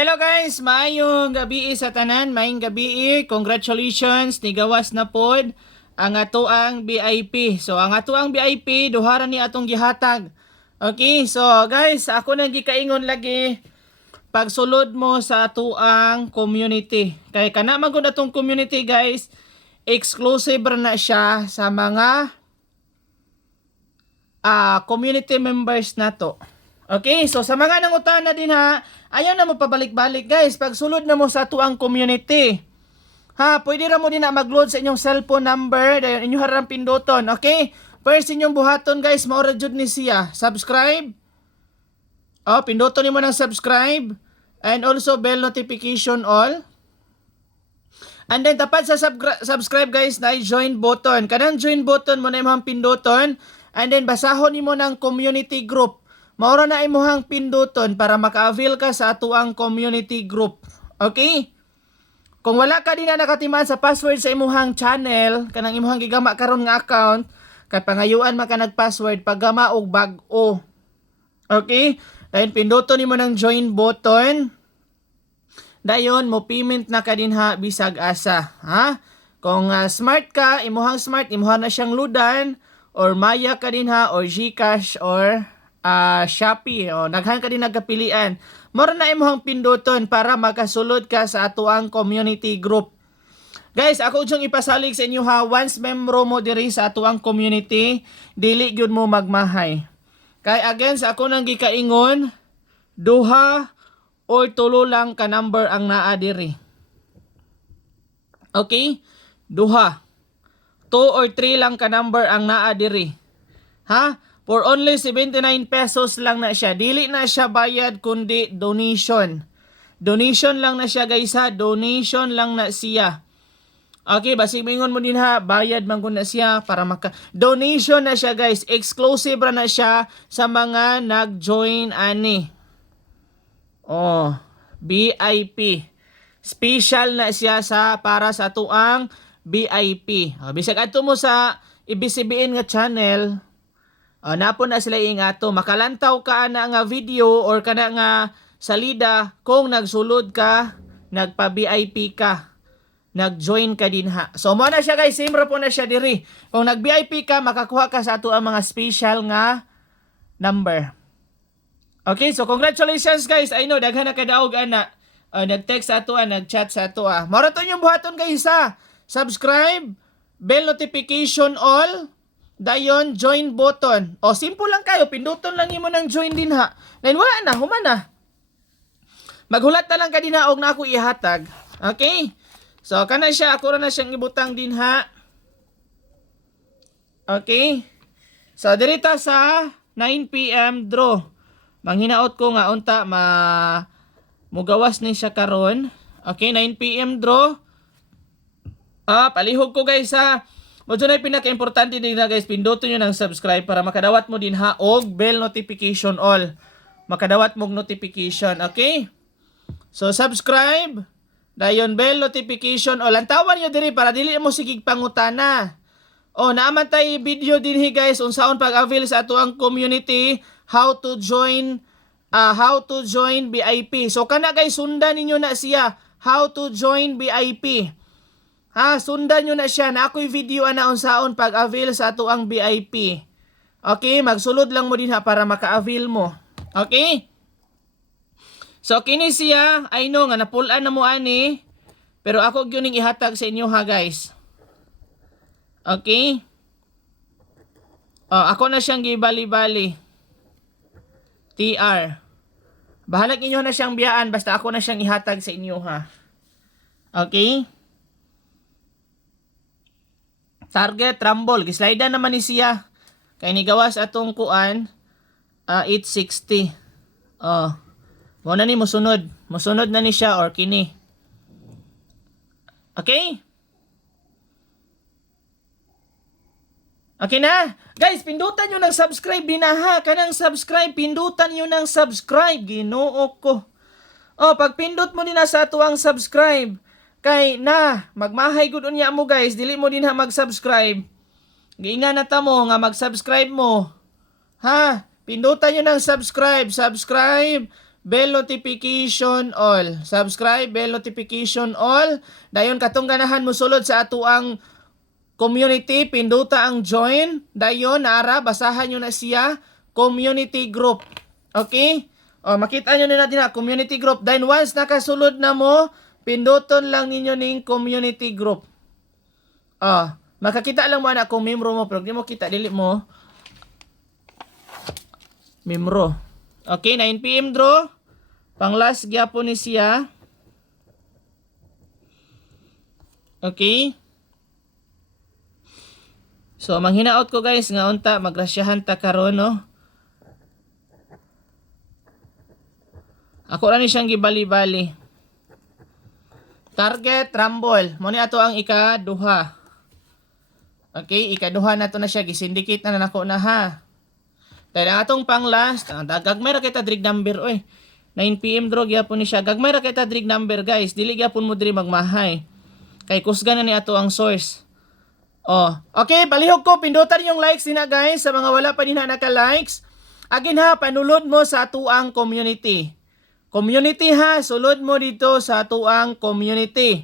Hello guys, maayong gabi sa tanan, maayong gabi. Congratulations, nigawas na pod ang atoang VIP. So ang atoang VIP duhara ni atong gihatag. Okay, so guys, ako nang gikaingon lagi pagsulod mo sa atoang community. Kay kana man gud atong community guys, exclusive ra na siya sa mga community members na to. Okay, so sa mga nangutana din ha, ayaw na mo pabalik-balik guys, pagsulod na mo sa tuang community. Ha, pwede ra mo din na mag-load sa inyong cellphone number, dayon inyo harang pinduton, okay? First inyong buhaton guys, maura jud ni siya. Subscribe. Oh, pinduton nimo ng subscribe and also bell notification all. And then tapat sa subscribe guys na join button. Kanang join button mo na imong pinduton and then basahon nimo ng community group. Maura na imuhang pinduton para maka-avail ka sa atuang community group. Okay? Kung wala ka din na nakatimaan sa password sa imuhang channel, kanang imuhang gigama karon nga account, kay pangayuan maka nag-password paggama og bag-o. Okay? Dayon pinduton nimo ng join button. Dayon mo payment na ka din ha bisag asa, ha? Kung smart ka, imuhang smart, imuha na siyang ludan or Maya ka din ha or GCash or Shopee o naghan ka din nagkapilian. Mora na imong pinduton para makasulod ka sa atuang community group. Guys, ako jung ipasalig sa inyo ha, once membro mo diri sa atuang community, dili gyud mo magmahay. Kay again sa ako nang gikaingon, duha or tulo lang ka number ang naa diri. Okay? Duha. 2 or 3 lang ka number ang naa diri. Ha? For only 79 pesos lang na siya. Dili na siya bayad kundi donation. Donation lang na siya guys ha. Donation lang na siya. Okay, basi mingon mo din ha. Bayad man na siya para maka... Donation na siya guys. Exclusive na siya sa mga nag-join ani. Oh, VIP. Special na siya para sa tuang VIP. Bisag ato mo sa IBCBN nga channel, napon na sila ingato. Makalantaw ka na nga video or kana nga salida kung nagsulod ka, nagpa-VIP ka, nag-join ka din ha. So mo na siya guys, same ra po na siya diri. Kung nag-VIP ka, makakuha ka sa ato ang mga special nga number. Okay, so congratulations guys. I know daghan na kadaog ana. Nag-text sa ato, nag-chat sa ato. Maraton yung buhaton guys ha. Subscribe, bell notification all, dayon join button. O simple lang kayo, pinduton lang nimo ng join din ha. Then wala na, humana. Maghulat na lang ka din ha og na ako ihatag. Okay? So kana siya, ako ra na siyang ibutang din ha. Okay? So dirita sa 9 PM draw. Manghinaot ko nga unta mugawas ni siya karon. Okay, 9 PM draw. Palihog ko guys ha. Medyo na pinaka-importante din na guys, pindutin nyo ng subscribe para makadawat mo din ha og bell notification all. Makadawat mo notification, okay? So subscribe, dayon bell notification all. Antawan nyo diri para dili mo sigig pangutana. O naaman tay video dinhi guys unsaon pag-avail sa ato ang community, how to join VIP. So kana guys, sundan ninyo na siya how to join VIP. Ha, sundan nyo na siya na ako'y video na unsaon pag-avail sa ato ang VIP. Okay, magsulod lang mo din ha para maka-avail mo. Okay? So kini siya, I know nga napulan na mo ani, pero ako gyud ning ihatag sa inyo ha guys. Okay? Ako na siyang gibali-bali. TR. Bahala ninyo na siyang biyaan basta ako na siyang ihatag sa inyo ha. Okay? Target, rumble. Gislida naman ni siya. Kaya nigawas atong kuan, 860. Mo na ni musunod. Musunod na ni siya or kini. Okay? Okay na? Guys, pindutan nyo ng subscribe din na ha. Kanang subscribe, pindutan nyo ng subscribe. Ginoo ko. Pag pindot mo din na sa atuang subscribe, kay na, magmahay gud unya mo guys, dili mo din ha mag-subscribe. Giingan na ta mo nga mag-subscribe mo. Ha? Pindutan nyo ng subscribe, bell notification all. Subscribe, bell notification all. Dayon katong ganahan mo sulod sa ato ang community, pinduta ang join. Dayon nara basahan nyo na siya, community group. Okay? O makita nyo na natin na community group. Then once nakasulod na mo, pinduton lang ninyo ning community group. Makakita lang mo na kung membro mo, pero di mo kita, dili mo membro. Okay, 9 PM draw. Pang last gyapon ni siya. Okay. So, manghinaot ko guys, nga unta, magrasyahan ta karon no. Ako na ni siyang gibali-bali. Target, rumble. Mo ni ato ang ikaduha. Okay, ikaduha na to na siya. Gisindicate na nako na ha. Dahil ang atong pang last, gagmay ra kita drig number, oy. 9 PM draw gyapon ni siya. Gagmay ra kita drig number, guys. Dili gyapon mo diri magmahay. Kay kusgan na ni ato ang source. Okay, balihog ko pindutan yung likes din na guys sa mga wala pa din na naka-likes. Again ha, panulod mo sa ato ang community. Community ha, sulod mo dito sa ato ang community.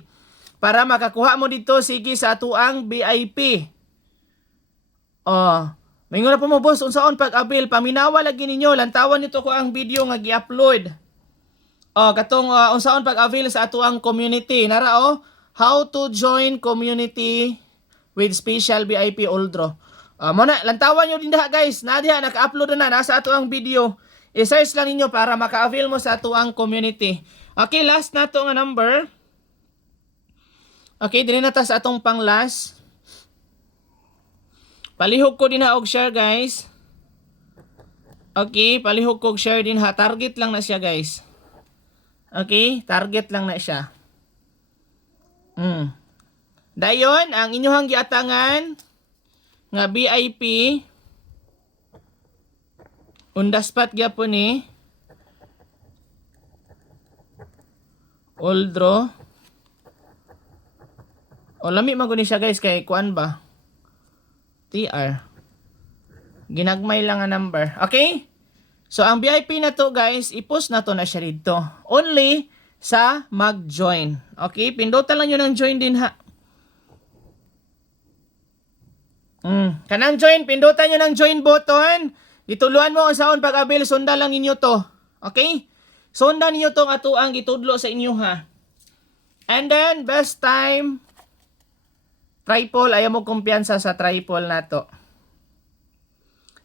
Para makakuha mo dito sige sa ato ang VIP. Mingon na po mo boss, unsaon pag-avail, paminawa lagi ninyo, lantawan nito ko ang video nga gi-upload. Katong unsaon pag-avail sa ato ang community. Nara how to join community with special VIP Uldro. Muna, lantawan nyo din daha guys, nadiha, naka-upload na, nasa ato ang video. I-search lang ninyo para maka-avail mo sa ato ang community. Okay, last na to nga number. Okay, din na ta sa atong pang last. Palihog ko din ha og share guys. Okay, palihog ko og share din ha. Target lang na siya guys. Okay, target lang na siya. Dayon, ang inyong giatangan nga VIP undaspat gyapon ni Uldro. Lami man guni siya guys kay kuan ba? TR. Ginagmay lang ang number. Okay? So, ang VIP na to guys, i-post na to na siya dito. Only sa mag-join. Okay? Pindutan lang yun ng join din ha. Kanang join, pindutan nyo ng join button. Ituluan mo kung saan pag-avail, sundan lang ninyo to. Okay? Sundan ninyo tong ato ang gitudlo sa inyo ha. And then, best time, triple, ayaw mo kumpiyansa sa triple na to.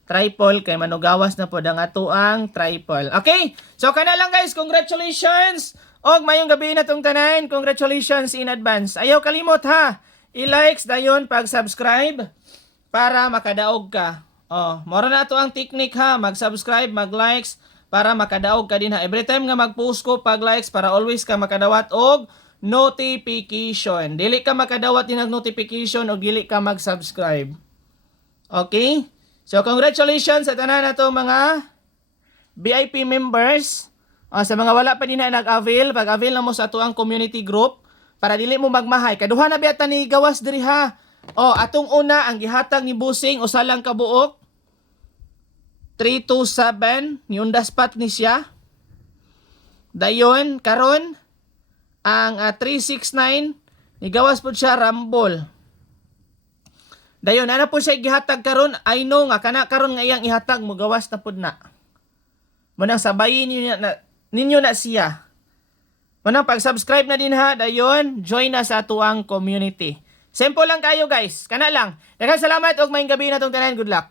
Triple, kay manugawas na po ang ato ang triple. Okay? So, kana lang guys, congratulations! Og mayong gabi na tong tanan, congratulations in advance. Ayaw kalimot ha, i-likes dayon pag-subscribe para makadaog ka. Mora na to ang technique ha, mag-subscribe, mag-likes para makadaog ka din ha. Every time nga mag-post ko pag-likes para always ka makadawat og notification. Dili ka makadawat din ng notification o dili ka mag-subscribe. Okay? So, congratulations sa tanan na to mga VIP members. Sa mga wala pa din na nag-avail, pag-avail na mo sa atuang community group para dili mo magmahay. Kaduha na biyata ni gawas diri ha. Atong una, ang gihatag ni Busing, usa lang kabuok. 327, ni undaspat ni siya. Dayon, karon ang 369, nigawas po siya Rumble. Dayon, ano po siya gihatag karon? I know nga, kana karon nga iyang ihatag mo, gawas na po na. Munang sabayin ninyo na siya. Munang pag-subscribe na din ha, dayon, join na sa atuang community. Simple lang kayo guys, kana lang. Daghang salamat og maayong gabi na tong tanan, good luck.